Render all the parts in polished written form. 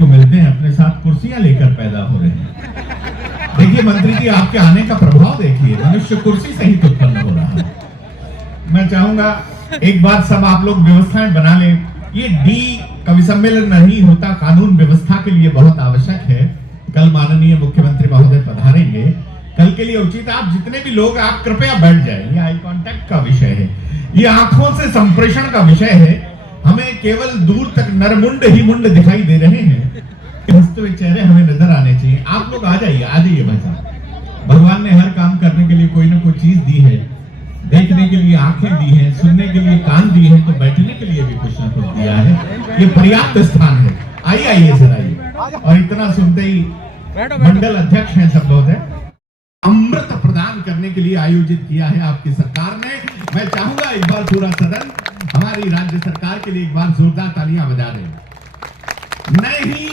को मिलते हैं अपने साथ कुर्सियां लेकर पैदा हो रहे हैं। देखिए मंत्री जी, आपके आने का प्रभाव देखिए, मनुष्य कुर्सी से ही उत्पन्न हो रहा है। मैं चाहूंगा एक बार सब आप लोग व्यवस्थाएं बना लें। ये डी कवि सम्मेलन नहीं होता, कानून व्यवस्था के लिए बहुत आवश्यक है। कल माननीय मुख्यमंत्री महोदय पधारेंगे, कल के लिए उचित आप जितने भी लोग आप कृपया बैठ जाएं। ये आई कांटेक्ट का विषय है, ये आंखों से संप्रेषण का विषय है। हमें केवल दूर तक नरमुंड ही मुंड दिखाई दे रहे हैं, हंसते हुए चेहरे हमें नजर आने चाहिए। आप लोग आ जाइए भाई साहब। भगवान ने हर काम करने के लिए कोई ना कोई चीज दी है, देखने के लिए आंखें दी हैं, सुनने के लिए कान दिए हैं, तो बैठने के लिए भी कुछ ना कुछ दिया है। ये पर्याप्त स्थान है। आइए सर आइए। और इतना सुनते ही मंडल अध्यक्ष हैं सब लोग हैं, अमृत प्रदान करने के लिए आयोजित किया है आपकी सरकार ने। मैं चाहूंगा एक बार पूरा सदन हमारी राज्य सरकार के लिए एक बार जोरदार तालियां बजा दे। नहीं,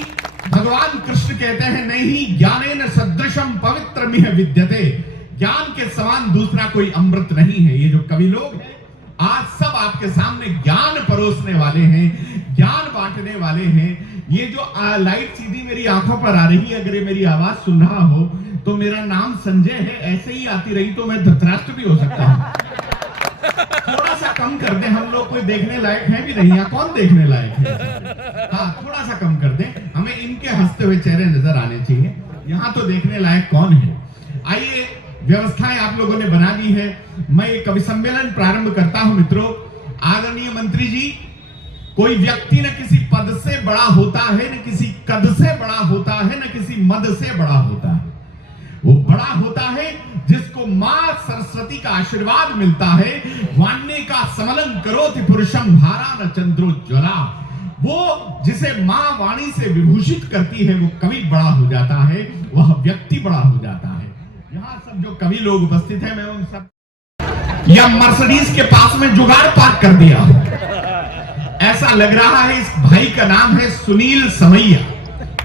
भगवान कृष्ण कहते हैं, नहीं ज्ञानेन सदृशम पवित्रमिह विद्यते, ज्ञान के समान दूसरा कोई अमृत नहीं है। ये जो कवि लोग हैं आज सब आपके सामने ज्ञान परोसने वाले हैं, ज्ञान बांटने वाले हैं। ये जो लाइट सीधी मेरी आंखों पर आ रही है, अगर ये मेरी आवाज सुन रहा हो तो मेरा नाम संजय है, ऐसे ही आती रही तो मैं धृतराष्ट्र भी हो सकता हूं। थोड़ा सा कम कर दें, हम लोग कोई देखने लायक है भी नहीं, यहाँ कौन देखने लायक है? हाँ, थोड़ा सा कम कर दें, हमें इनके हंसते हुए चेहरे नजर आने चाहिए। यहाँ तो देखने लायक कौन है? आइए, व्यवस्थाएं आप लोगों ने बना दी है। मैं ये कवि सम्मेलन प्रारंभ करता हूं। मित्रों, आदरणीय मंत्री जी, कोई व्यक्ति न किसी पद से बड़ा होता है, न किसी कद से बड़ा होता है, न किसी मद से बड़ा होता है। वो बड़ा होता है जिसको मां सरस्वती का आशीर्वाद मिलता है। वाण्य का समलन करोति पुरुषम भारा न चंद्रोज्ज्वला। वो जिसे मां वाणी से विभूषित करती है वो कवि बड़ा हो जाता है, वह व्यक्ति बड़ा हो जाता है। यहाँ सब जो कवि लोग उपस्थित हैं, मैं उन सब या मर्सिडीज के पास में जुगाड़ पार्क कर दिया ऐसा लग रहा है। इस भाई का नाम है सुनील समैया।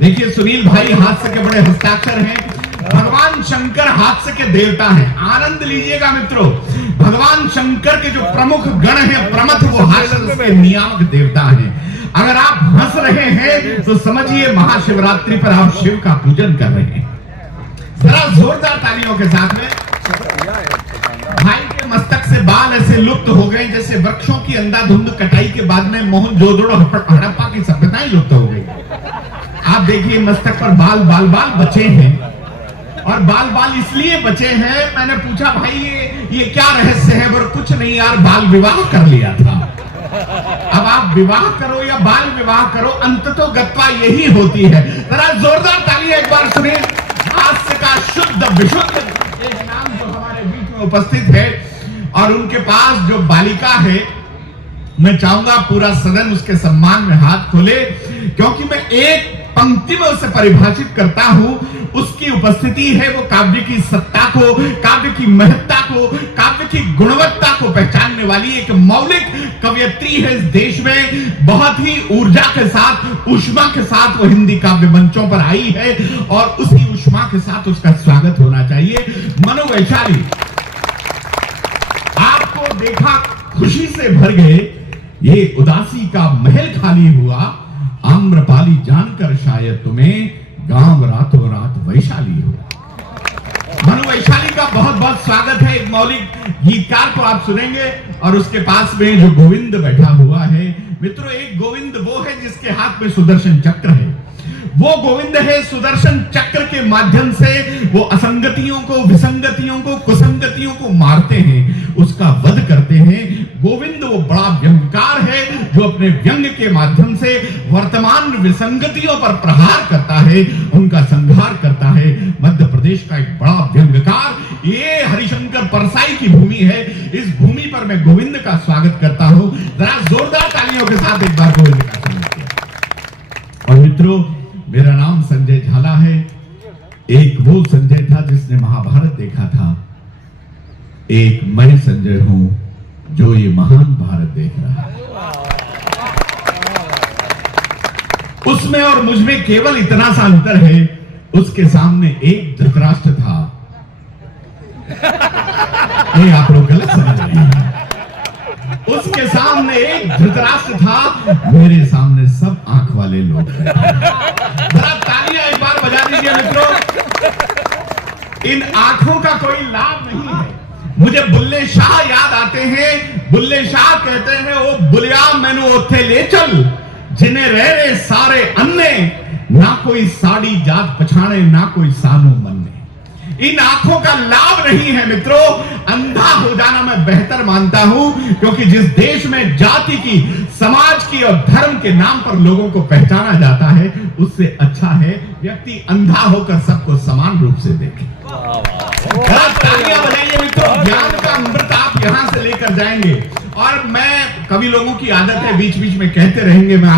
देखिए सुनील भाई हास्य के बड़े हस्ताक्षर हैं। भगवान शंकर हास्य के देवता हैं। आनंद लीजिएगा मित्रों, भगवान शंकर के जो प्रमुख गण हैं प्रमथ, वो हास्य के नियामक देवता हैं। अगर आप हंस रहे हैं तो समझिए महाशिवरात्रि पर आप शिव का पूजन कर रहे हैं। जरा जोरदार तालियों के साथ में। भाई के मस्तक से बाल ऐसे लुप्त हो गए जैसे वृक्षों की अंधाधुंध कटाई के बाद में मोहनजोदड़ो हड़प्पा की सभ्यताएं लुप्त हो गई। आप देखिए मस्तक पर बाल बाल बाल बचे हैं, और बाल बाल इसलिए बचे हैं, मैंने पूछा भाई ये क्या रहस्य है? और कुछ नहीं यार, बाल विवाह कर लिया था। अब आप विवाह करो या बाल विवाह करो, अंततो गत्वा यही होती है। जरा जोरदार ताली एक बार सुनिए। हास्य का शुद्ध विशुद्ध एक नाम जो हमारे बीच में उपस्थित है, और उनके पास जो बालिका है, मैं चाहूंगा पूरा सदन उसके सम्मान में हाथ खोले, क्योंकि मैं एक पंक्ति में उसे परिभाषित करता हूं। उसकी उपस्थिति है वो काव्य की सत्ता को, काव्य की महत्ता को, काव्य की गुणवत्ता को पहचानने वाली एक मौलिक कवयित्री है इस देश में। बहुत ही ऊर्जा के साथ, ऊष्मा के साथ वो हिंदी काव्य मंचों पर आई है, और उसी ऊष्मा के साथ उसका स्वागत होना चाहिए। मनु वैशाली, आपको देखा खुशी से भर गए, ये उदासी का महल खाली हुआ, आम्रपाली जानकर शायद तुम्हें गांव रातों रात वैशाली हो। मनु वैशाली का बहुत बहुत स्वागत है। एक मौलिक गीतकार को आप सुनेंगे, और उसके पास में जो गोविंद बैठा हुआ है। मित्रों, एक गोविंद वो है जिसके हाथ में सुदर्शन चक्र है। वो गोविंद है सुदर्शन चक्र के माध्यम से वो असंगतियों को, विसंगतियों को, कुसंगतियों को मारते हैं, उसका वध करते हैं। गोविंद वो बड़ा व्यंगकार है जो अपने व्यंग के माध्यम से वर्तमान विसंगतियों पर प्रहार करता है, उनका संहार करता है। मध्य प्रदेश का एक बड़ा व्यंगकार, ये हरिशंकर परसाई की भूमि है। इस भूमि पर मैं गोविंद का स्वागत करता हूं। जरा जोरदार तालियों के साथ एक बार गोविंद का स्वागत किया। और मित्रों, मेरा नाम संजय झाला है। एक वो संजय था जिसने महाभारत देखा था, एक मैं संजय हूं जो ये महान भारत देख रहा है। उसमें और मुझ में केवल इतना सा अंतर है, उसके सामने एक धृतराष्ट्र था। ये आप लोग गलत समझ रहे हैं। उसके सामने एक धृतराष्ट्र था, मेरे सामने सब आंख वाले लोग थे। जरा तालियां एक बार बजा दीजिए मित्रों। इन आंखों का कोई लाभ नहीं है। मुझे बुल्ले शाह याद आते हैं। बुल्ले शाह कहते हैं, ओ बुलिया मैनू ओथे ले चल जिन्हें रह रहे सारे अन्ने, ना कोई साड़ी जात पछाणे ना कोई सानू मन्ने। इन आंखों का लाभ नहीं है मित्रों। अंधा हो जाना मैं बेहतर मानता हूं, क्योंकि जिस देश में जाति की, समाज की और धर्म के नाम पर लोगों को पहचाना जाता है, उससे अच्छा है व्यक्ति अंधा होकर सबको समान रूप से देखे। तालियां बजाइए मित्रों। ज्ञान का अमृत आप यहां से लेकर जाएंगे। और मैं, कभी लोगों की आदत है बीच बीच में कहते रहेंगे, मैं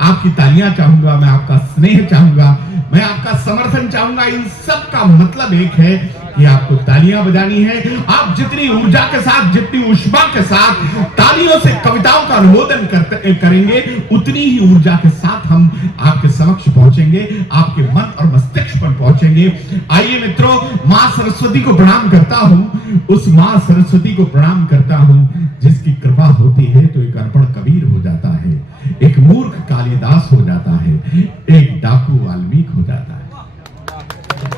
आपकी तालियां चाहूंगा, मैं आपका स्नेह चाहूंगा, मैं आपका समर्थन चाहूंगा। इन सब का मतलब एक है कि आपको तालियां बजानी है। आप जितनी ऊर्जा के साथ, जितनी ऊष्मा के साथ तालियों से कविताओं का अनुमोदन करेंगे, उतनी ही ऊर्जा के साथ हम आपके समक्ष पहुंचेंगे, आपके मन और मस्तिष्क पर पहुंचेंगे। आइए मित्रों, मां सरस्वती को प्रणाम करता हूं। उस मां सरस्वती को प्रणाम करता हूं जिसकी कृपा होती है तो एक अनपढ़ कबीर हो जाता है, एक मूर्ख कालिदास हो जाता है, एक डाकू वाल्मीकि हो जाता है।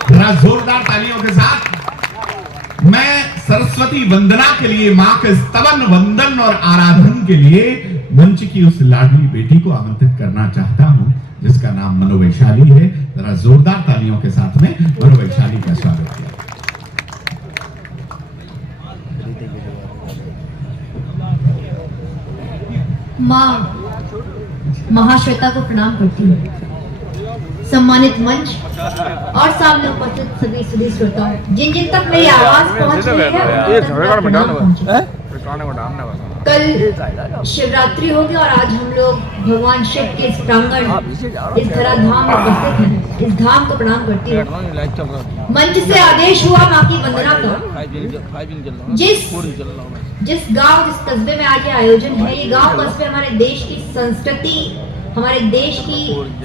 जरा जोरदार तालियों के साथ मैं सरस्वती वंदना के लिए, मां के स्तवन वंदन और आराधन के लिए मंच की उस लाडली बेटी को आमंत्रित करना चाहता हूं जिसका नाम मनोवैशाली है। जरा जोरदार तालियों के साथ में मनोवैशाली का स्वागत किया। मां महाश्वेता को प्रणाम करती हूँ। सम्मानित मंच और सामने उपस्थित सभी सुधी श्रोताओं, जिन जिन तक मेरी आवाज पहुंच रही है, कल शिवरात्रि होगी और आज हम लोग भगवान शिव के इस प्रांगण, इस धराधाम में उपस्थित हैं। इस धाम को प्रणाम करती हूँ। मंच से आदेश हुआ मां की वंदना का। जिस गांव, जिस कस्बे में आज ये आयोजन है, ये गांव कस्बे हमारे देश की संस्कृति, हमारे देश की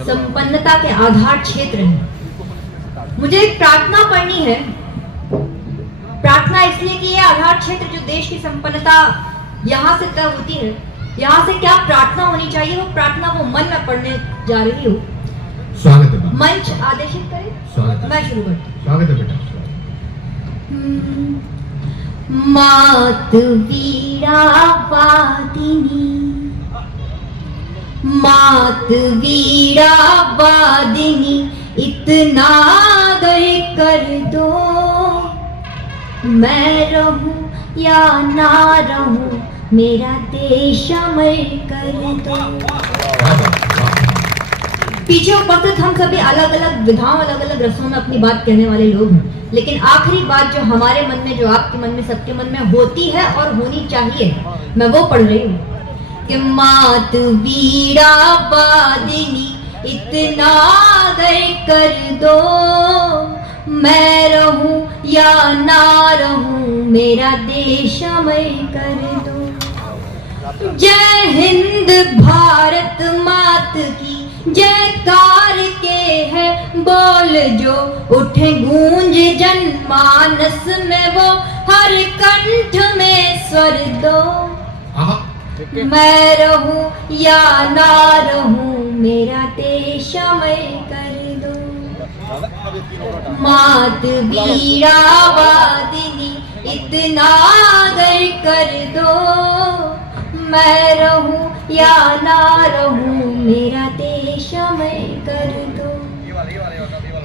संपन्नता के आधार क्षेत्र है। मुझे एक प्रार्थना पढ़नी है। प्रार्थना इसलिए कि ये आधार क्षेत्र जो देश की संपन्नता यहाँ से तय होती है, यहाँ से क्या प्रार्थना होनी चाहिए, वो प्रार्थना वो मन में पढ़ने जा रही हूँ। स्वागत है। मंच आदेशित करे। स्वागत है। मैं शुरू करती हूँ। स्वागत है बेटा। मात वीरा वादिनी, मात वीरा वादिनी, इतना दर कर दो, मैं रहूं या ना रहूं, मेरा देश अमर कर दो। पीछे उपस्थित हम सभी अलग अलग विधाओं, अलग अलग रस्मों में अपनी बात कहने वाले लोग हैं, लेकिन आखिरी बात जो हमारे मन में, जो आपके मन में, सबके मन में होती है और होनी चाहिए, मैं वो पढ़ रही हूँ कि मात वीरा वादिनी, इतना दर कर दो, मैं रहूं या ना रहूं, मेरा देश अमर कर दो। जय हिंद भारत मात की जयकार के है बोल जो उठे गूंज जनमानस में, वो हर कंठ में स्वर दो, मैं रहूं या ना रहूं, मेरा देश अमर कर दो। मात वीरा वादिनी, इतना दर कर दो, मैं रहूं या ना रहूं, मेरा देश अमर कर दो।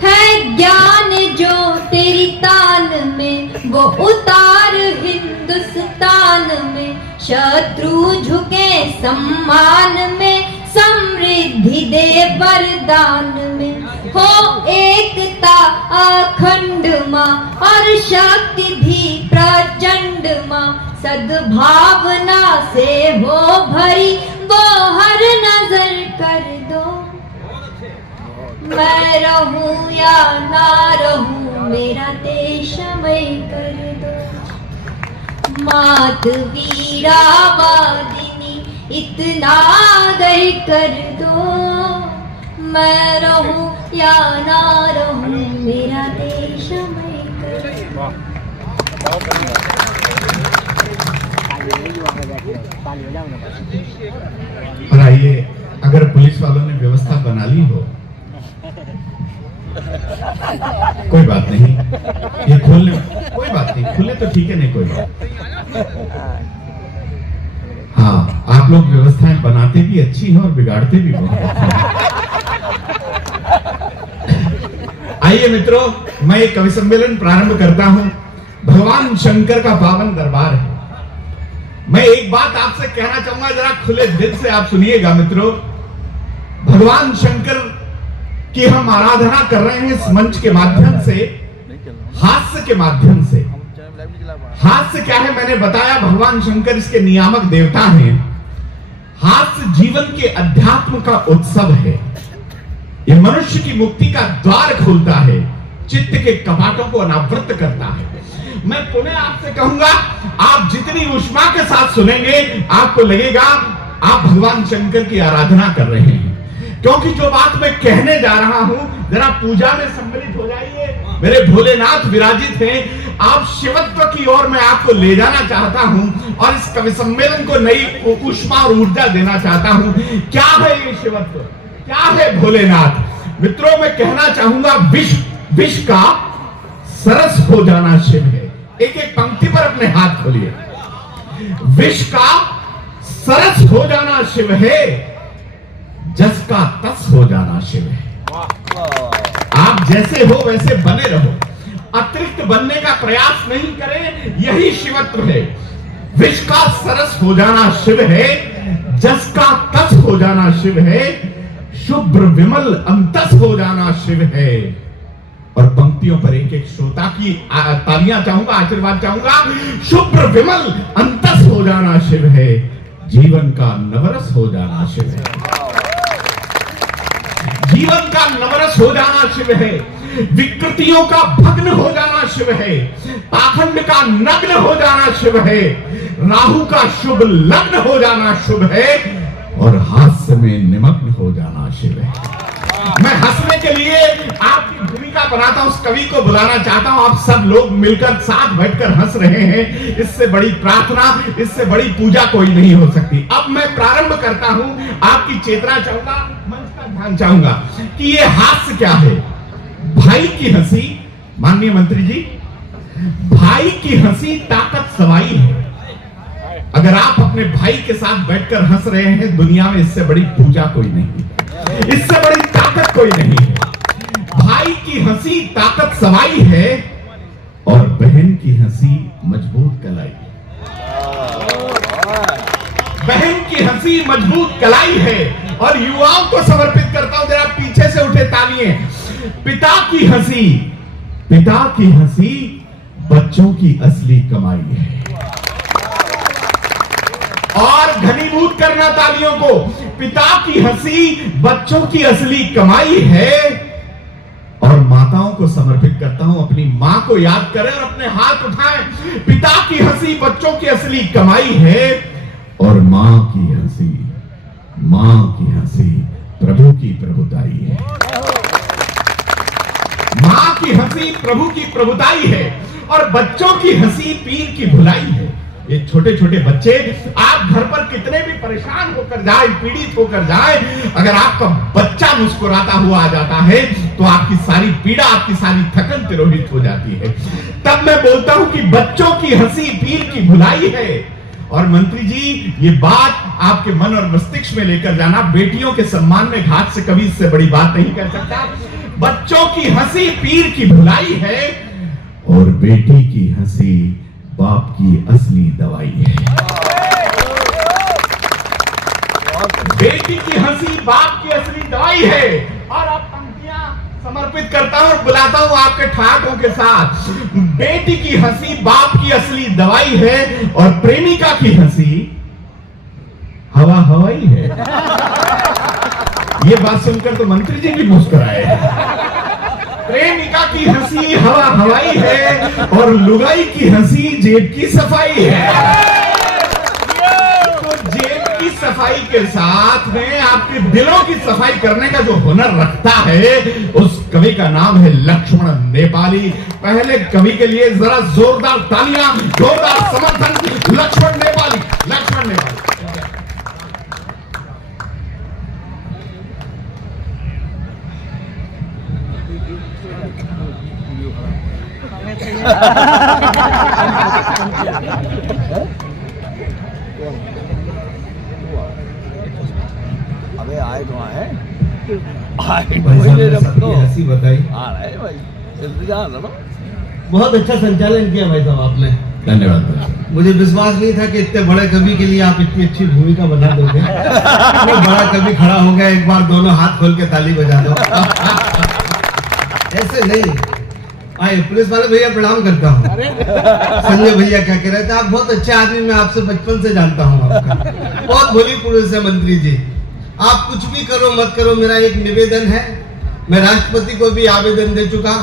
है ज्ञान जो तेरी तान में, वो उतार हिंदुस्तान में, शत्रु झुके सम्मान में, समृद्धि दे वरदान में, हो एकता अखंड मां और शक्ति भी प्रचंड मां, सद्भावना से हो भरी वो हर नजर कर दो, मैं रहूं या ना रहूं, मेरा देश अमर कर दो। मात वीरा वादिनी, इतना दर कर दो, मैं रहूं या ना रहूं, मेरा देश अमर कर दो। और आइए, अगर पुलिस वालों ने व्यवस्था बना ली हो, कोई बात नहीं, ये खोलने कोई बात नहीं, खुले तो ठीक है, नहीं कोई बात। हाँ, आप लोग व्यवस्थाएं बनाते भी अच्छी हैं और बिगाड़ते भी बहुत हैं। आइए मित्रों, मैं एक कवि सम्मेलन प्रारंभ करता हूं। भगवान शंकर का पावन दरबार है। मैं एक बात आपसे कहना चाहूंगा, जरा खुले दिल से आप सुनिएगा मित्रों। भगवान शंकर की हम आराधना कर रहे हैं इस मंच के माध्यम से, हास्य के माध्यम से। हास्य क्या है मैंने बताया, भगवान शंकर इसके नियामक देवता हैं। हास्य जीवन के अध्यात्म का उत्सव है। यह मनुष्य की मुक्ति का द्वार खोलता है, चित्त के कपाटों को अनावृत करता है। मैं पुनः आपसे कहूंगा, आप जितनी ऊष्मा के साथ सुनेंगे, आपको लगेगा आप भगवान शंकर की आराधना कर रहे हैं। क्योंकि जो बात मैं कहने जा रहा हूं, जरा पूजा में सम्मिलित हो जाइए। मेरे भोलेनाथ विराजित हैं। आप शिवत्व की ओर मैं आपको ले जाना चाहता हूं और इस कवि सम्मेलन को नई ऊष्मा और ऊर्जा देना चाहता हूं। क्या है ये शिवत्व, क्या है भोलेनाथ? मित्रों, मैं कहना चाहूंगा, विष का सरस हो जाना शिव है। एक एक पंक्ति पर अपने हाथ खोलिए। विष का सरस हो जाना शिव है, जस का तस हो जाना शिव है। आप जैसे हो वैसे बने रहो, अतिरिक्त बनने का प्रयास नहीं करें, यही शिवत्व है। विष का सरस हो जाना शिव है, जस का तस हो जाना शिव है, शुभ्र विमल अंतस हो जाना शिव है। और पंक्तियों पर एक एक श्रोता की तालियां चाहूंगा, आशीर्वाद चाहूंगा। शुभ्र विमल अंतस हो जाना शिव है, जीवन का नवरस हो जाना शिव है। जीवन का नवरस हो जाना शिव है, विकृतियों का भग्न हो जाना शिव है, पाखंड का नग्न हो जाना शिव है, राहु का शुभ लग्न हो जाना शुभ है, और हास्य में निमग्न हो जाना शिव है। मैं हंसने के लिए आपकी भूमिका बनाता हूं, उस कवि को बुलाना चाहता हूं। आप सब लोग मिलकर साथ बैठकर हंस रहे हैं, इससे बड़ी प्रार्थना, इससे बड़ी पूजा कोई नहीं हो सकती। अब मैं प्रारंभ करता हूं, आपकी चेतना चाहूंगा, मंच का ध्यान चाहूंगा कि ये हास्य क्या है। भाई की हंसी, माननीय मंत्री जी, भाई की हंसी ताकत सवाई है। अगर आप अपने भाई के साथ बैठकर हंस रहे हैं, दुनिया में इससे बड़ी पूजा कोई नहीं, इससे बड़ी ताकत कोई नहीं है। भाई की हंसी ताकत सवाई है, और बहन की हंसी मजबूत कलाई है। बहन की हंसी मजबूत कलाई है। और युवाओं को समर्पित करता हूं, जरा पीछे से उठे तालियां। पिता की हंसी, पिता की हंसी बच्चों की असली कमाई है। और घनीभूत करना तालियों को, पिता की हंसी बच्चों की असली कमाई है। और माताओं को समर्पित करता हूं, अपनी मां को याद करें और अपने हाथ उठाएं। पिता की हंसी बच्चों की असली कमाई है, और मां की हंसी प्रभु की प्रभुताई है। मां की हंसी प्रभु की प्रभुताई है, और बच्चों की हंसी पीर की भुलाई है। ये छोटे छोटे बच्चे, आप घर पर कितने भी परेशान होकर जाए, पीड़ित होकर जाए, अगर आपका बच्चा मुस्कुराता हुआ आ जाता है, तो आपकी सारी पीड़ा, आपकी सारी थकन तिरोहित हो जाती है। तब मैं बोलता हूं कि बच्चों की हंसी पीर की भुलाई है। और मंत्री जी, ये बात आपके मन और मस्तिष्क में लेकर जाना, बेटियों के सम्मान में घाट से कभी इससे बड़ी बात नहीं कर सकता। बच्चों की हंसी पीर की भुलाई है, और बेटी की हंसी बाप की असली दवाई है। बेटी की हंसी बाप की असली दवाई है। और अब पंक्तियां समर्पित करता हूं और बुलाता हूं आपके ठाठों के साथ। बेटी की हंसी बाप की असली दवाई है, और प्रेमिका की हंसी हवा हवाई है। ये बात सुनकर तो मंत्री जी भी मुस्कुराए। प्रेमिका की हंसी हवा हवाई है, और लुगाई की हंसी जेब की सफाई है। तो जेब की सफाई के साथ में आपके दिलों की सफाई करने का जो हुनर रखता है, उस कवि का नाम है लक्ष्मण नेपाली। पहले कवि के लिए जरा जोरदार तालियां, जोरदार समर्थन लक्ष्मण नेपाली। लक्ष्मण नेवाल। अबे आए तो आए भाई साहब ने सबकी हंसी बताई। आ रहे भाई, इंतजार करो। बहुत अच्छा संचालन किया भाई साहब आपने। धन्यवाद भाई साहब। मुझे विश्वास नहीं था कि इतने बड़े कवि के लिए आप इतनी अच्छी भूमिका बना दोगे। इतना बड़ा कवि खड़ा हो गया, एक बार दोनों हाथ खोल के ताली बजा दो। ऐसे नहीं। आए पुलिस वाले भैया, प्रणाम करता हूँ। संजय भैया क्या कह रहे थे, आप बहुत अच्छे आदमी, मैं आपसे बचपन से जानता हूँ आपका। बहुत भली पुलिस है मंत्री जी। आप कुछ भी करो मत करो, मेरा एक निवेदन है, मैं राष्ट्रपति को भी आवेदन दे चुका,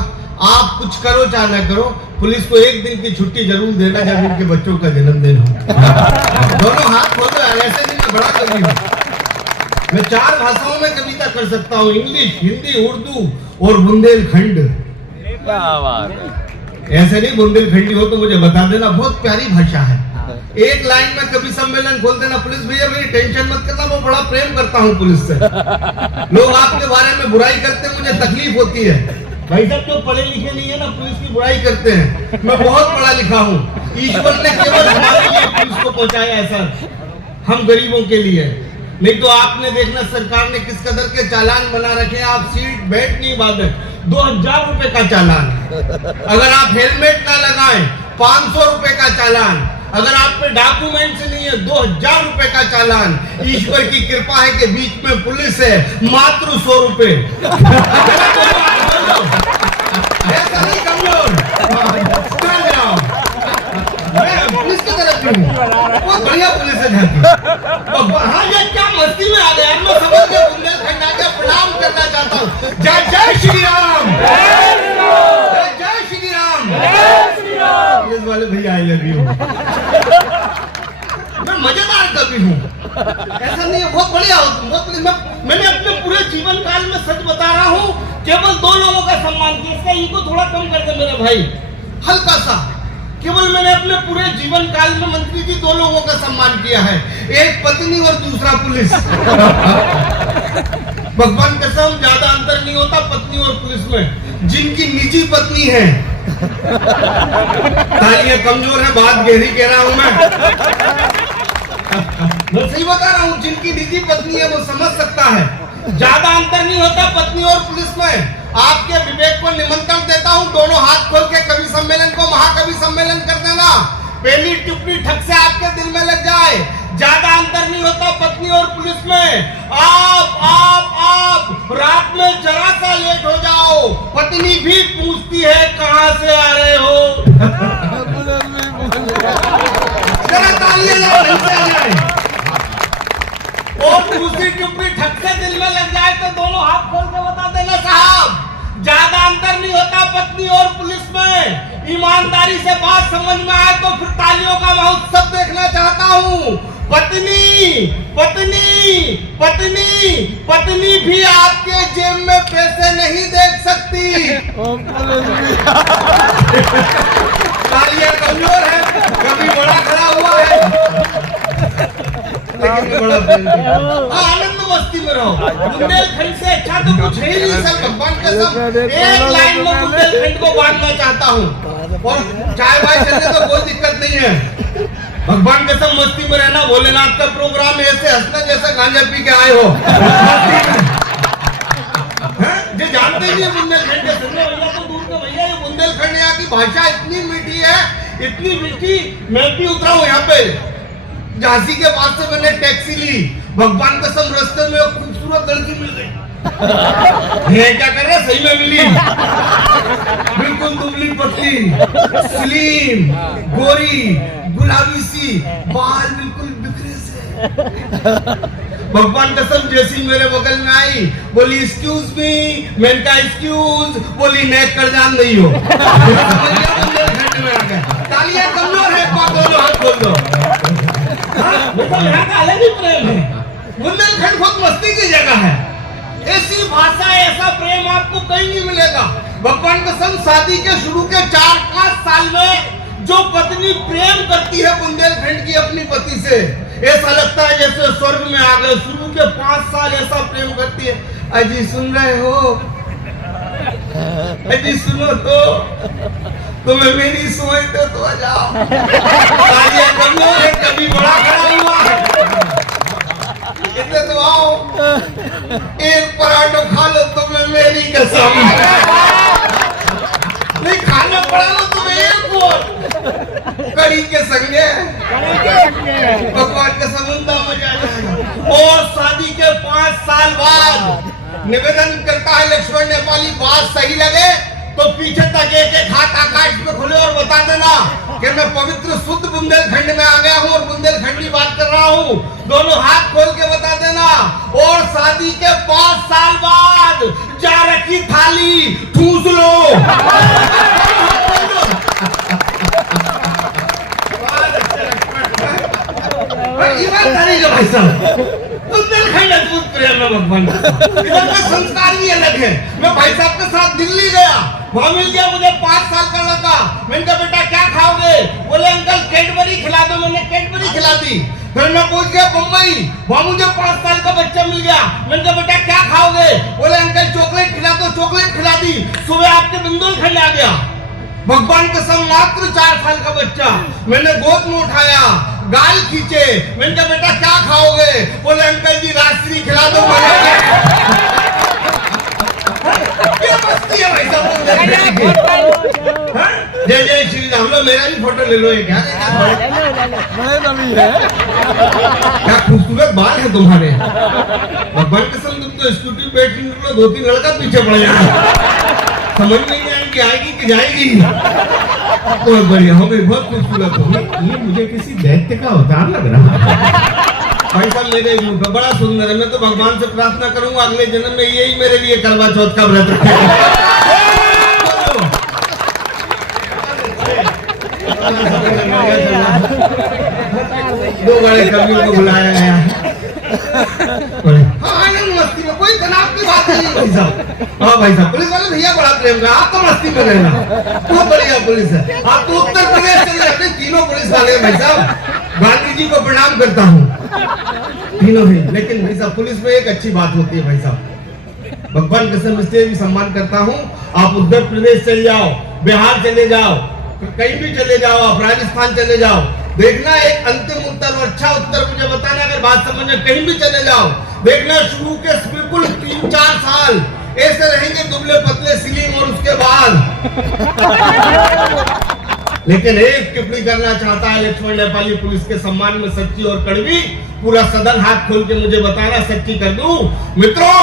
आप कुछ करो चाहे ना करो, पुलिस को एक दिन की छुट्टी जरूर देना जब उनके बच्चों का जन्मदिन हो। दोनों हाथ खोलो, ऐसे नहीं मैं बड़ा कवि हूँ। मैं 4 भाषाओं में कविता कर सकता हूँ, इंग्लिश, हिंदी, उर्दू और बुंदेलखंड। क्या बात है। ऐसे नहीं, बुंदेलखंडी हो तो मुझे बता देना, बहुत प्यारी भाषा है। एक लाइन में कभी सम्मेलन खोल देना। पुलिस भैया मेरी टेंशन मत करना, मैं बड़ा प्रेम करता हूँ पुलिस से। लोग आपके बारे में बुराई करते, मुझे तकलीफ होती है। भाई साहब जो पढ़े लिखे नहीं है ना, पुलिस की बुराई करते हैं। मैं बहुत पढ़ा लिखा हूँ। ईश्वर ने केवल हमारे लिए पुलिस को पहुंचाया है सर, हम गरीबों के लिए। नहीं तो आपने देखना सरकार ने किस कदर के चालान बना रखे हैं। आप सीट बेल्ट नहीं बांधे, 2000 रुपए का चालान। अगर आप हेलमेट ना लगाएं, 500 रुपए का चालान। अगर आप पे डॉक्यूमेंट्स नहीं है, 2000 रुपए का चालान। ईश्वर की कृपा है कि बीच में पुलिस है, मात्र 100 रुपए। ऐसा नहीं कमजोर, मैं पुलिस की तरफ हूँ, बहुत बढ़िया पुलिस है झांकी। हाँ ये क्या मस्ती में आ गया, मैं समझ गया बुंदेलखंड आ गया। प्रणाम करना चाहता हूँ। जय जय श्री राम, जय जय श्री राम। पुलिस वाले भैया आई लव यू। मैं मजेदार कवि हूँ, ऐसा नहीं है, बहुत बढ़िया हो तुम। मैंने अपने पूरे जीवन काल में सच बता रहा हूँ, केवल 2 लोगों का सम्मान किया। इसका ईगो थोड़ा कम कर दे मेरे भाई, हल्का सा। केवल मैंने अपने पूरे जीवन काल में मंत्री जी 2 लोगों का सम्मान किया है, एक पत्नी और दूसरा पुलिस। भगवान कसम ज्यादा अंतर नहीं होता पत्नी और पुलिस में। जिनकी निजी पत्नी है, तालियां कमजोर है, बात गहरी कह रहा हूं मैं सही बता रहा हूँ। जिनकी निजी पत्नी है वो समझ सकता है, ज्यादा अंतर नहीं होता पत्नी और पुलिस में। आपके विवेक को निमंत्रण देता हूँ, दोनों हाथ खोल के कवि सम्मेलन को महाकवि सम्मेलन कर देना। पहली टिप्पणी ठग से आपके दिल में लग जाए, ज्यादा अंतर नहीं होता पत्नी और पुलिस में। आप रात में जरा सा लेट हो जाओ, पत्नी भी पूछती है कहाँ से आ रहे हो। जरा तालियां आ जाए। और दूसरी टिप्पणी ठग से दिल में लग जाए तो दोनों हाथ खोल के बता देना साहब, ज्यादा अंतर नहीं होता पत्नी और पुलिस में। ईमानदारी से बात समझ में आए तो फिर तालियों का महोत्सव देखना चाहता हूँ। पत्नी पत्नी पत्नी पत्नी भी आपके जेब में पैसे नहीं देख सकती। तालियां कमजोर है, कभी बड़ा खड़ा हुआ है, लेकिन बड़ा आनंद मस्ती में रहो। बुंदेलखंड से अच्छा तो कुछ है नहीं सर, भगवान कसम। एक लाइन में बुंदेलखंड को बांटना चाहता हूँ, और चाय वाय चलने तो कोई दिक्कत नहीं है। भगवान कसम मस्ती में रहना। भोलेनाथ का प्रोग्राम ऐसे हंसना जैसे गांजा पी के आए हो। जो जानते ही है बुंदेलखंड के, संजय भैया तो दूर के भैया, ये बुंदेलखंड यहाँ की भाषा इतनी मीठी है, इतनी मीठी। मैं भी उतरा हूँ यहाँ पे, झांसी के पास से मैंने टैक्सी ली। भगवान कसम रास्ते में एक खूबसूरत लड़की मिल गई। ये क्या कर रहे, सही में मिली, बिल्कुल दुबली पतली, स्लिम, गोरी, गुलाबी सी, बाल बिल्कुल बिखरे से। भगवान कसम जैसी मेरे बगल में आई, बोली एक्सक्यूज मी, मैंने कहा एक्सक्यूज, बोली नेक कर जान नहीं हो। तालियां कमजोर है, दोनों हाथ खोल दो। यहाँ का अलग ही प्रेम है, बुंदेलखंड बहुत मस्ती की जगह है। ऐसी भाषा, ऐसा प्रेम आपको कहीं नहीं मिलेगा। भगवान कसम शादी के शुरू के 4-5 साल में जो पत्नी प्रेम करती है बुंदेलखंड की अपनी पति से, ऐसा लगता है जैसे स्वर्ग में आ गए। शुरू के 5 साल ऐसा प्रेम करती है। अजी सुन रहे हो? अजी सुनो तुम्हें मेरी समझते तो आ जाओ। कभी बड़ा खड़ा हुआ है, इतने तो आओ, एक पराठो खा लो तुम्हें मेरी कसम। नहीं खाना पड़ा लो तुम्हें एक और कड़ी के संगे भगवान का समुद्र मजा जाएगा। और शादी के 5 साल बाद निवेदन करता है लक्ष्मण नेपाली, बात सही लगे तो पीछे तक एक हाथ आकाश में खोले और बता देना कि मैं पवित्र शुद्ध बुंदेलखंड में आ गया हूँ और बुंदेलखंडी बात कर रहा हूँ। दोनों हाथ खोल के बता देना। और शादी के 5 साल बाद जा रखी थाली ठूस लो। भाई साहब बुंदेलखंड अद्भुत प्रेम है भगवान। इधर का संस्कार भी अलग है। मैं भाई साहब के साथ दिल्ली गया, वहां मिल गया मुझे 5 साल का लड़का। मैंने कहा बेटा क्या खाओगे? बोले अंकल कैडबरी खिला दो। मैंने कैडबरी खिला दी। फिर मैं पहुंच गया बम्बई, वहां मुझे 5 साल का बच्चा मिल गया। मैंने कहा बेटा क्या खाओगे? बोले अंकल चॉकलेट खिला दो। चॉकलेट खिला दी। सुबह आपके बुंदेलखंड आ गया। भगवान कसम मात्र 4 साल का बच्चा मैंने गोद में उठाया, गाल खींचे। मैंने कहा बेटा क्या खाओगे? बोले अंकल जी राजश्री खिला दो। क्या मस्ती है भाई साहब। जय जय श्री राम। लो मेरा भी फोटो ले लो। ये क्या क्या खूबसूरत बाल है तुम्हारे। भगवान कसम तुम तो स्कूटी पे बैठी निकलो, 2-3 लड़का पीछे पड़ जाए। समझ नहीं आएगी आएगी कि जाएगी। बहुत बढ़िया हो गई, बहुत खूबसूरत हो गई। ये मुझे किसी दैत्य का अवतार लग रहा है। भाई साहब मेरे रूप है बड़ा सुंदर है। मैं तो भगवान से प्रार्थना करूंगा अगले जन्म में यही मेरे लिए करवा चौथ का व्रत रखेगा। दो बड़े कवियों को बुलाया गया है। आनंद मस्ती में कोई तनाव की बात नहीं भाई साहब। हाँ भाई साहब पुलिस वाले भैया बड़ा प्रेम का, आप तो मस्ती में रहना। बहुत बढ़िया पुलिस है। आप तो उत्तर प्रदेश चले जाते, तीनों पुलिस वाले भाई साहब। गांधी जी को प्रणाम करता हूँ तीनों ही। लेकिन भाई साहब पुलिस में एक अच्छी बात होती है भाई साहब, भगवान कसम इसलिए भी सम्मान करता हूँ। आप उत्तर प्रदेश चले जाओ, बिहार चले जाओ, कहीं भी चले जाओ, आप राजस्थान चले जाओ, देखना एक अंतिम उत्तर और अच्छा उत्तर मुझे बताना। अगर बात समझ में कहीं भी चले जाओ, देखना शुरू के बिल्कुल 3-4 साल ऐसे रहेंगे दुबले पतले स्लिम, और उसके बाद लेकिन एक टिप्पणी करना चाहता है लक्ष्मण नेपाली पुलिस के सम्मान में, सच्ची और कड़वी। पूरा सदन हाथ खोल के मुझे बताना, सच्ची कर दूं। मित्रों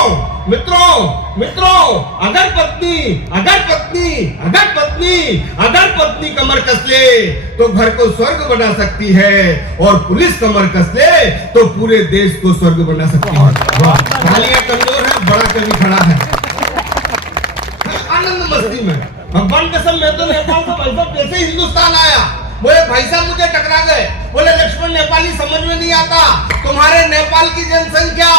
मित्रों मित्रों, अगर पत्नी कमर कस ले तो घर को स्वर्ग बना सकती है, और पुलिस कमर कस ले तो पूरे देश को स्वर्ग बना सकती है। तालियां कमजोर है, बड़ा कवि खड़ा है आनंद मस्ती में। भगवान कसम मैं तो नेपाल से भाई साहब कैसे हिंदुस्तान आया। बोले भाई साहब मुझे टकरा गए। बोले लक्ष्मण नेपाली समझ में नहीं आता, तुम्हारे नेपाल की जनसंख्या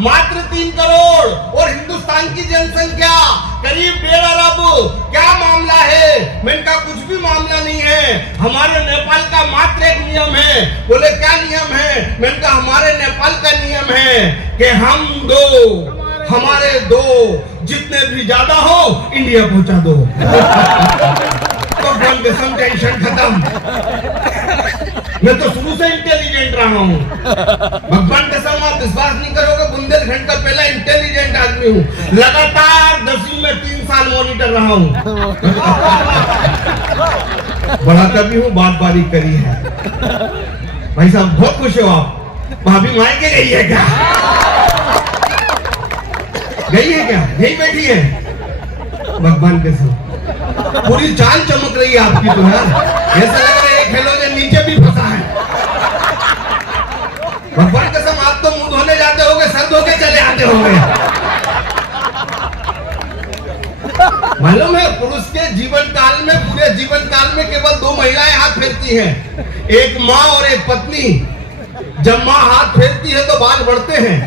मात्र 3 करोड़ और हिंदुस्तान की जनसंख्या करीब 1.5 अरब, क्या मामला है? मैंने कहा कुछ भी मामला नहीं है, हमारे नेपाल का मात्र एक नियम है। बोले क्या नियम है? मैंने कहा हमारे नेपाल का नियम है कि हमारे दो जितने भी ज्यादा हो इंडिया पहुंचा दो। तो कसम टेंशन खत्म। मैं तो शुरू से इंटेलिजेंट रहा हूँ। भगवान कसम आप विश्वास नहीं करोगे, बुंदेलखंड का पहला इंटेलिजेंट आदमी हूँ। लगातार 10वीं में 3 साल मॉनिटर रहा हूँ। बड़ा कभी हूँ, बात बारीक करी है। भाई साहब बहुत खुश हो आप। भाभी मायके गई है क्या? गई है क्या? यही बैठी है। भगवान कसम पूरी चाल चमक रही है आपकी तो यार, ऐसा लग रहा है एक हेलोजन नीचे भी फंसा है। भगवान कसम आप तो मुंह धोने जाते होगे, सर धो के चले आते होंगे। मालूम है पुरुष के जीवन काल में, पूरे जीवन काल में केवल 2 महिलाएं हाथ फेरती हैं, एक माँ और एक पत्नी। जब माँ हाथ फेरती है तो बाल बढ़ते हैं,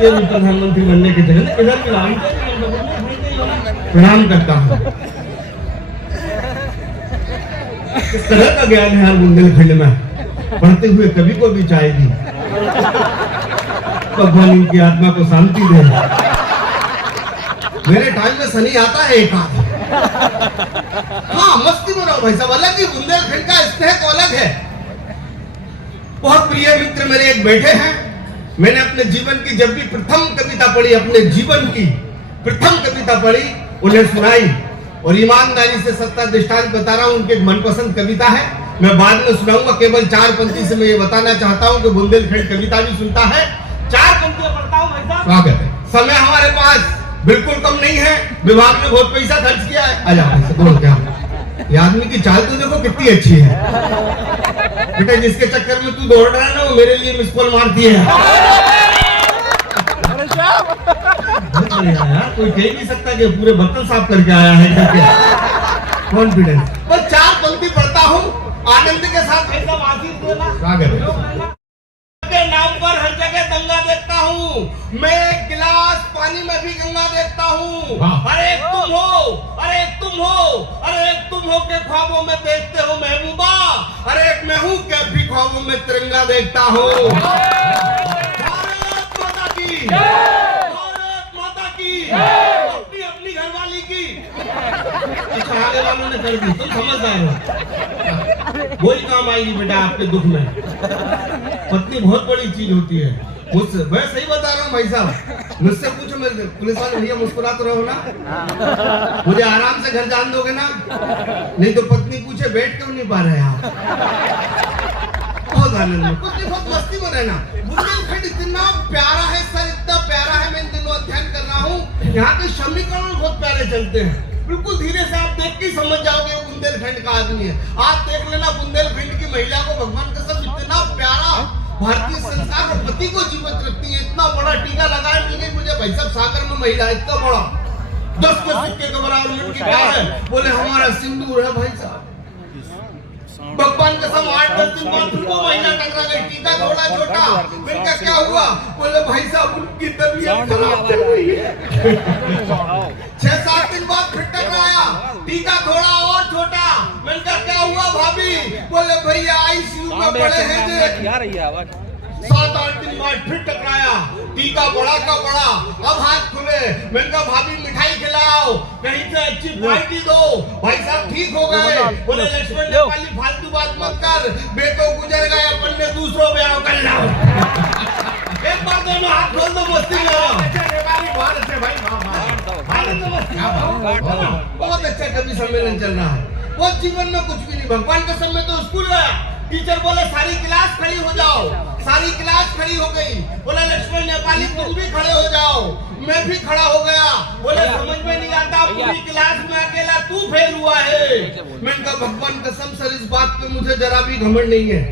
ये भी प्रधानमंत्री बनने के चले इधर भी प्रणाम करता हूँ। इस तरह का ज्ञान है यार बुंदेलखंड में, पढ़ते हुए कभी को भी चाहेगी। भगवान इनकी आत्मा को शांति दे। मेरे टाइम में शनि आता है एक आध। हाँ मस्ती में रहो भाई साहब, अलग ही बुंदेलखंड का स्नेह तो अलग है। बहुत प्रिय मित्र मेरे एक बैठे हैं, मैंने अपने जीवन की जब भी प्रथम कविता पढ़ी, अपने जीवन की प्रथम कविता पढ़ी, उन्हें सुनाई और ईमानदारी से सत्ता दृष्टांत बता रहा हूं। उनकी एक मनपसंद कविता है, मैं बाद में सुनाऊंगा। केवल 4 पंक्ति से मैं ये बताना चाहता हूं कि बुंदेलखंड कविता भी सुनता है। 4 पंक्तियां पढ़ता हूं भाई साहब। स्वागत है। समय हमारे पास बिल्कुल कम नहीं है, विभाग ने बहुत पैसा खर्च किया है। आ जाओ, ये आदमी की चाल तो देखो कितनी अच्छी है बेटा। जिसके चक्कर में तू दौड़ रहा है ना, वो मेरे लिए मिस कॉल मारती है। यार कोई कह नहीं सकता कि पूरे बर्तन साफ करके आया है करके। कॉन्फिडेंस। बस 4 पंक्ति पढ़ता हूँ आनंद के साथ। भाई साहब आशीष देना। स्वागत है। के नाम पर हर जगह दंगा देखता हूँ, मैं एक गिलास पानी में भी गंगा देखता हूँ। अरे तुम हो, अरे तुम हो, अरे तुम हो के ख्वाबों में देखते हो महबूबा, अरे मैं हूँ के भी ख्वाबों में तिरंगा देखता हूँ। भारत माता की, भारत माता की, अपनी अपनी घरवाली की। अच्छा आगे वालों ने कर दी, तुम समझदार हो, वही काम आएगी बेटा आपके दुख में। पत्नी बहुत बड़ी चीज होती है। मुझसे मैं सही बता रहा हूँ भाई साहब, मुझसे पूछो मेरे पुलिस वाले भैया, मुस्कुरा तो रहो ना, मुझे आराम से घर जान दोगे ना? नहीं तो पत्नी पूछे बैठ क्यों नहीं पा रहे आप? बहुत आनंद में, बहुत मस्ती में रहना। बुंदेलखंड इतना प्यारा है सर, इतना प्यारा है। मैं इन दिनों अध्ययन कर रहा हूँ, यहाँ के समीकरण बहुत प्यारे चलते हैं। बिल्कुल धीरे से आप देख के समझ जाओगे वो बुंदेलखंड का आदमी है। आप देख लेना बुंदेलखंड की महिला को, भगवान का सब इतना प्यारा भारतीय संस्कार और पति को जीवित रखती है। इतना बड़ा टीका लगाया मिल गई मुझे भाई साहब सागर में महिला, इतना बड़ा 10 के सिक्के के बराबर में उनकी क्या है? बोले हमारा सिंदूर है भाई साहब। भगवान कसम 8-10 दिन बाद फिर वो महिला टकरा गई, टीका थोड़ा छोटा। मैंने क्या हुआ? बोले भाई साहब उनकी तबीयत खराब चल रही है। 6-7 दिन बाद फिर टकराया, टीका थोड़ा और छोटा। मैंने क्या हुआ भाभी? बोले भैया आईसीयू में पड़े हैं। 7-8 दिन बाद फिर टकराया, टीका बड़ा का बड़ा, अब हाथ खुले। मैंने कहा भाभी मिठाई खिलाओ, कहीं से अच्छी पार्टी दो। भाई साहब ठीक हो गए। बोले लक्ष्मण नेपाली फालतू बात मत कर, बेटो गुजर गए, अपन ने दूसरों ब्याह कर लो। एक बार दोनों हाथ खोल दो, मस्ती करो। बहुत अच्छा कवि सम्मेलन चल रहा है। वो जीवन में कुछ भी नहीं, भगवान के समय तो स्कूल गया, टीचर बोले सारी क्लास खड़ी हो जाओ, सारी क्लास खड़ी हो गई। बोला लक्ष्मण नेपाली तुम भी खड़े हो जाओ, मैं भी खड़ा हो गया। बोले समझ में नहीं आता, पूरी क्लास में अकेला तू फेल हुआ है। मैंने कहा भगवान कसम सर इस बात पे मुझे जरा भी घमंड नहीं है।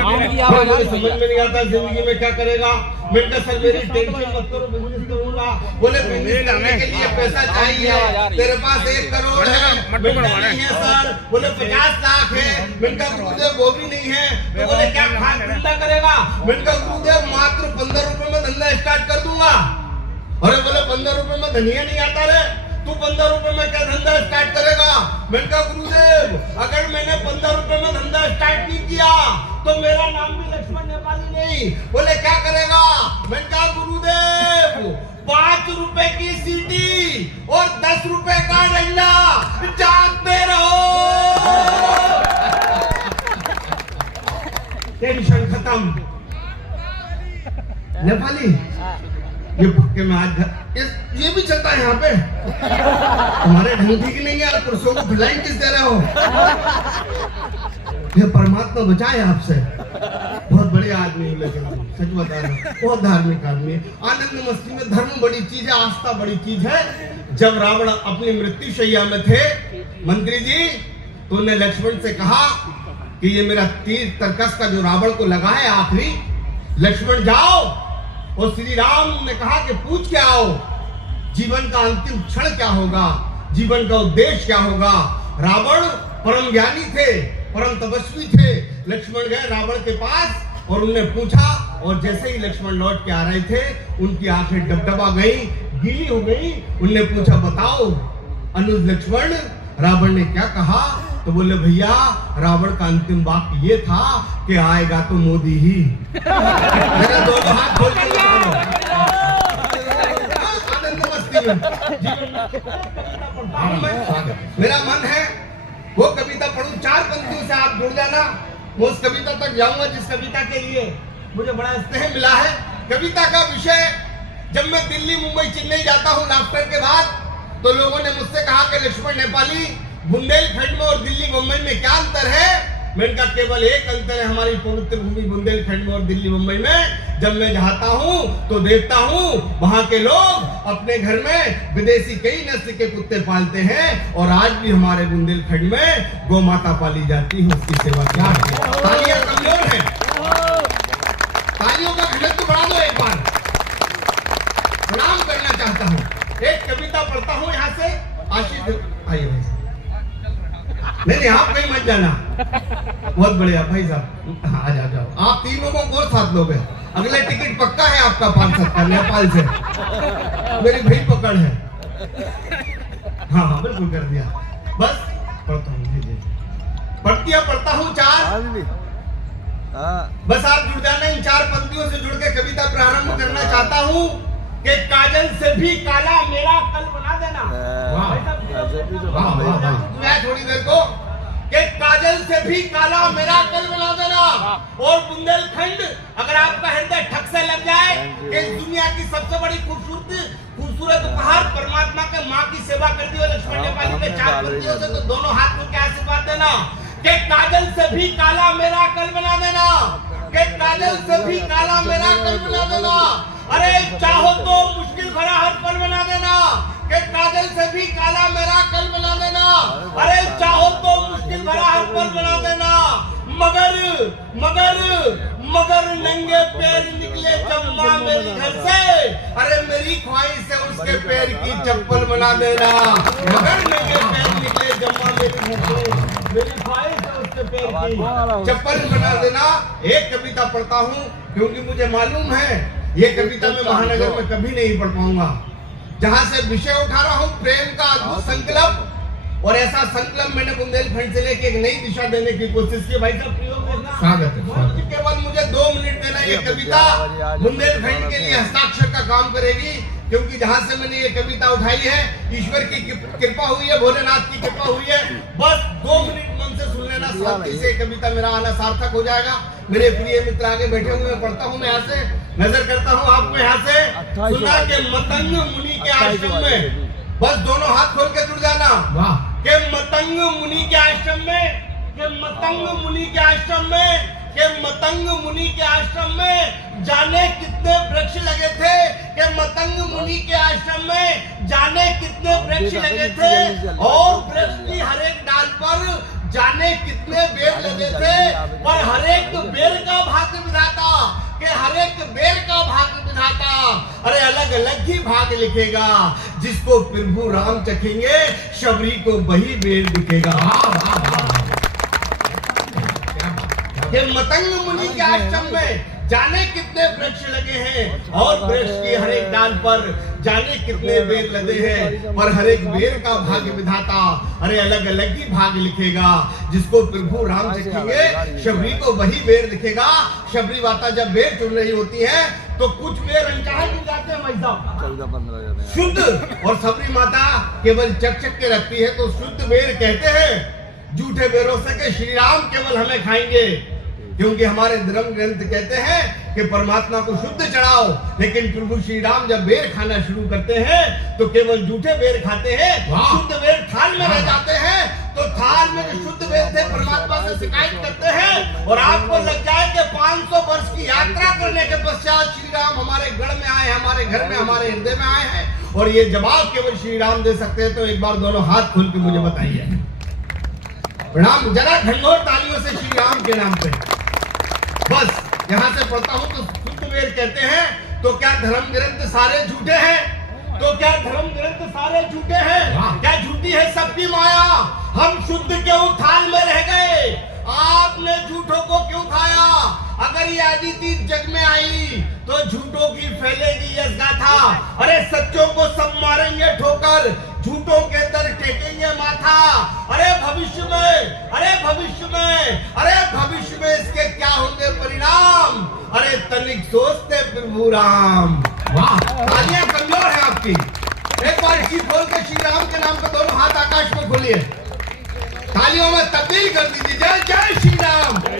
मुझे समझ में नहीं आता जिंदगी में क्या करेगा। मैंने कहा सर मेरी टेंशन मत करो, बिजनेस करूंगा। बोले बिजनेस करने के लिए पैसा चाहिए, तेरे पास 1 करोड़ है? नहीं है सर। बोले 50 लाख है। मैंने कहा गुरुदेव वो भी नहीं है। तो बोले क्या खाद धंधा करेगा? मैंने कहा गुरुदेव मात्र 15 रुपए में धंधा स्टार्ट कर दूंगा। अरे बोले 15 रुपए में धनिया नहीं आता रे, तू 15 रुपए में क्या धंधा स्टार्ट करेगा? मैंने कहा गुरुदेव अगर मैंने 15 रुपए में धंधा स्टार्ट नहीं किया तो मेरा नाम भी लक्ष्मण नेपाली नहीं। बोले क्या करेगा? मैंने कहा गुरुदेव 5 रुपए की सीटी और 10 रुपए का डंडा, जागते रहो। टेंशन खत्म। नेपाली ये पक्के में आज ये भी चलता है यहाँ पे। तुम्हारे ढंग ठीक नहीं है, पुरुषों को भिलाई किस दे रहे हो? ये परमात्मा बचाए आपसे। बहुत बड़े आदमी, लेकिन सच बता रहा हूँ बहुत धार्मिक आदमी। आनंद मस्ती में धर्म बड़ी चीज है, आस्था बड़ी चीज है। जब रावण अपनी मृत्यु शैया में थे मंत्री जी, तो उन्होंने लक्ष्मण से कहा कि ये मेरा तीर तरकस का जो रावण को लगा है आखिरी, लक्ष्मण जाओ। और श्री राम ने कहा कि पूछ के आओ जीवन का अंतिम क्षण क्या होगा, जीवन का उद्देश्य क्या होगा। रावण परम ज्ञानी थे, परम तपस्वी थे। लक्ष्मण गए रावण के पास और उन्हें पूछा और जैसे ही लक्ष्मण लौट के आ रहे थे, उनकी आंखें डबडबा गई, गीली हो गई। उनने पूछा, बताओ अनुज लक्ष्मण, रावण ने क्या कहा? तो बोले, भैया रावण का अंतिम वाक्य ये था कि आएगा तो मोदी ही। मेरे दोनों हाथ खोल के आनंद मस्ती में मेरा मन है वो कविता पढ़ूं। 4 पंक्तियों से आप जुड़ जाना। मैं उस कविता तक जाऊंगा जिस कविता के लिए मुझे बड़ा स्नेह मिला है। कविता का विषय, जब मैं दिल्ली, मुंबई, चेन्नई जाता हूं लाफ्टर के बाद, तो लोगों ने मुझसे कहा कि लक्ष्मण नेपाली, बुंदेलखंड में और दिल्ली, मुंबई में क्या अंतर है? मैंने कहा, केवल एक अंतर है हमारी पवित्र भूमि बुंदेलखंड में और दिल्ली, मुंबई में। जब मैं जाता हूं तो देखता हूं वहां के लोग अपने घर में विदेशी कई नस्ल के कुत्ते पालते हैं, और आज भी हमारे बुंदेलखंड में गौ माता पाली जाती है, उसकी सेवा क्या है। तालियां कमजोर है, तालियों का घनत्व बढ़ा दो एक बार। प्रणाम करना चाहता हूं। एक कविता पढ़ता हूं यहाँ से। आशीष आइए भाई। नहीं, आप कहीं मत जाना। बहुत बढ़िया भाई साहब, आ जाओ। आप 3 लोगों को और 7 लोग हैं। अगले टिकट पक्का है आपका 5-7 का नेपाल से। मेरी भाई पकड़ है। हाँ, बिल्कुल कर दिया। बस पढ़ता हूँ, पढ़ता हूँ 4। बस आप जुड़ जाना। इन 4 पंक्तियों से जुड़ के कविता प्रारंभ करना चाहता हूँ कि काजल से भी काला मेरा कल बना देना। थोड़ी देर को कि काजल से भी काला मेरा कल बना देना। और बुंदेलखंड, अगर आपका हृदय ठक से लग जाए कि इस दुनिया की सबसे बड़ी खूबसूरत उपहार परमात्मा के माँ की सेवा करती हुई लक्ष्मण नेपाली के 4 पंक्तियों से, तो दोनों हाथ में क्या आशीर्वाद देना कि काजल से भी काला मेरा कल बना देना, कि काजल से भी काला मेरा कल बना देना। अरे चाहो तो मुश्किल भरा हर पल बना देना, कि काजल से भी काला मेरा कल बना देना। अरे चाहो तो मुश्किल भरा हर पल बना देना। मगर मगर मगर नंगे पैर निकले जब माँ मेरी घर से, अरे मेरी ख्वाहिश है उसके पैर की चप्पल बना देना। मगर नंगे पैर निकले जब माँ मेरी घर से, मेरी ख्वाहिश है उसके पैर की चप्पल बना देना। एक कविता पढ़ता हूँ क्योंकि मुझे मालूम है ये कविता मैं महानगर में कभी नहीं पढ़ पाऊंगा, जहां से विषय उठा रहा हूं प्रेम का अद्भुत संकल्प। और ऐसा संकल्प मैंने बुंदेलखंड से लेके एक नई दिशा देने की कोशिश की। भाई साहब प्रयोग करना, स्वागत है। केवल मुझे 2 मिनट देना। ये कविता बुंदेलखंड के लिए हस्ताक्षर का काम करेगी, क्योंकि जहां से मैंने ये कविता उठाई है ईश्वर की कृपा हुई है, भोलेनाथ की कृपा हुई है। बस 2 मिनट मन से सुन लेना, शांति से कविता मेरा आना सार्थक हो जाएगा। मेरे प्रिय मित्र आगे बैठे हुए, पढ़ता हूँ मैं यहाँ से, नजर करता हूँ आपको यहाँ से। सुना के मतंग मुनि के आश्रम में, बस दोनों हाथ खोल के जुड़ जाना। वाह। के मतंग मुनि के आश्रम में, के मतंग मुनि के आश्रम में, के मतंग मुनि के आश्रम में जाने कितने वृक्ष लगे थे। के मतंग मुनि के आश्रम में जाने कितने वृक्ष लगे थे, और वृक्ष की हर एक डाल पर जाने कितने बेर लगे थे। पर हर एक बेर का भाग्य विधाता, के हर एक बेर का भाग्य विधाता, अरे अलग अलग ही भाग लिखेगा। जिसको प्रभु राम चखेंगे, शबरी को वही बेर दिखेगा। ये मतंग मुनि के आश्रम में जाने कितने वृक्ष लगे हैं, और वृक्ष की हर एक डाल पर जाने कितने बेर लगे हैं। पर हर एक बेर का भाग्य विधाता, अरे अलग अलग ही भाग लिखेगा। जिसको प्रभु राम चखेंगे, शबरी को वही बेर दिखेगा। शबरी माता जब बेर चुन रही होती है तो कुछ बेर अनचाहे मिल जाते हैं भाई साहब, शुद्ध। और शबरी माता केवल चक चक के रखती है, तो शुद्ध बेर कहते हैं। झूठे बेरों से के श्री राम केवल हमें खाएंगे, क्योंकि हमारे धर्म ग्रंथ कहते हैं कि परमात्मा को शुद्ध चढ़ाओ। लेकिन प्रभु श्री राम जब बेर खाना शुरू करते हैं तो केवल झूठे बेर खाते हैं, शुद्ध बेर थाल में रह जाते हैं। तो थाल में जो शुद्ध बेर थे परमात्मा से शिकायत करते हैं। और आपको लग जाए कि 500 वर्ष की यात्रा करने के पश्चात श्री राम हमारे गढ़ में आए, हमारे घर में, हमारे हृदय में आए हैं, और ये जवाब केवल श्री राम दे सकते हैं। तो एक बार दोनों हाथ खोल के मुझे बताइए। प्रणाम, जरा घनघोर तालियों से श्री राम के नाम पे। बस यहाँ से पढ़ता हूँ तो शुद्ध बेर कहते हैं। तो क्या धर्म ग्रंथ सारे झूठे हैं? तो क्या धर्म ग्रंथ सारे झूठे हैं? क्या झूठी है सबकी माया? हम शुद्ध क्यों थाल में रह गए? आपने झूठों को क्यों खाया? अगर ये अदिति जग में आई तो झूठों की फैलेगी यश गाथा। अरे सच्चों को सब मारेंगे ठोकर, झूठों के दर टेकेंगे माथा। अरे भविष्य में इसके क्या होंगे परिणाम, अरे तनिक सोचते प्रभु राम। वाह, तालियां कमजोर है आपकी। एक बार इसी खोल के श्री राम के नाम पे दोनों हाथ आकाश में खोलिए, तालियों में तब्दील कर दीजिए। जय जय श्री राम, जय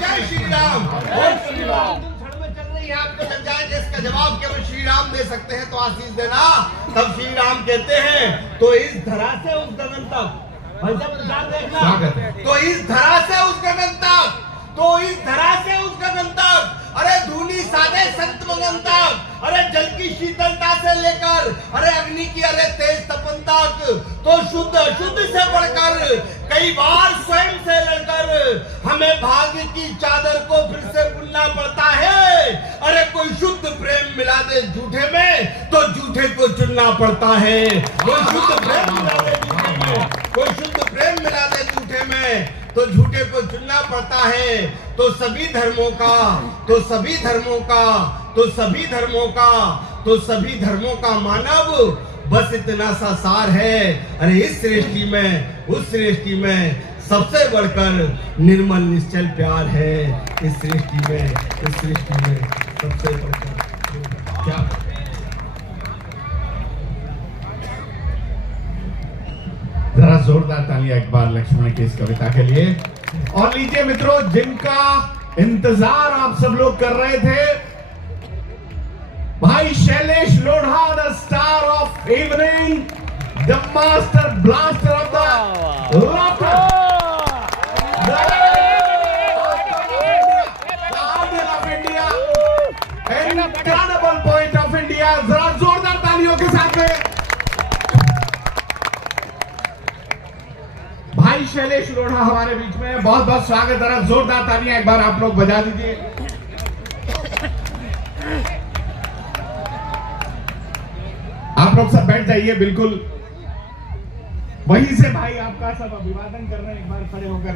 जय श्री राम। और श्री राम क्षण में चल रही है, आपको लग जाए इसका जवाब केवल श्री राम दे सकते हैं, तो आशीष देना। तब श्री राम कहते हैं तो इस धरा से उस गगन तक, देखना, तो इस धरा से उस गगन तक, तो इस धरा से उस गगन तक, अरे धूनी साधे संत मगन तक, अरे जल की शीतलता से लेकर अरे अग्नि की अरे तेज तपन तक, तो शुद्ध अशुद्ध से बढ़कर कई बार स्वयं से लड़कर हमें भाग्य की चादर को फिर से बुनना पड़ता है। अरे कोई शुद्ध प्रेम मिला दे झूठे में तो झूठे को चुनना पड़ता है। कोई शुद्ध प्रेम मिला दे झूठे में, कोई शुद्ध प्रेम मिला दे झूठे में तो झूठे को चुनना पड़ता है। तो सभी धर्मों का, तो सभी धर्मों का, तो सभी धर्मों का, तो सभी धर्मों का मानव बस इतना सा सार है। अरे इस सृष्टि में, उस सृष्टि में सबसे बढ़कर निर्मल निश्चल प्यार है। इस सृष्टि में, इस सृष्टि में सबसे बढ़कर क्या। जरा जोरदार तालियां एक बार लक्ष्मण की इस कविता के लिए। और लीजिए मित्रों, जिनका इंतजार आप सब लोग कर रहे थे, भाई Shailesh Lodha, the star of evening, the master blaster of the locker, of India, incredible point of India. जरा जोरदार तालियों के साथ में भाई शैलेश लोढ़ा हमारे बीच में, बहुत बहुत स्वागत। जरा जोरदार तालियां एक बार आप लोग बजा दीजिए। आप लोग सब बैठ जाइए, बिल्कुल वहीं से भाई आपका सब अभिवादन कर रहे हैं, एक बार खड़े होकर।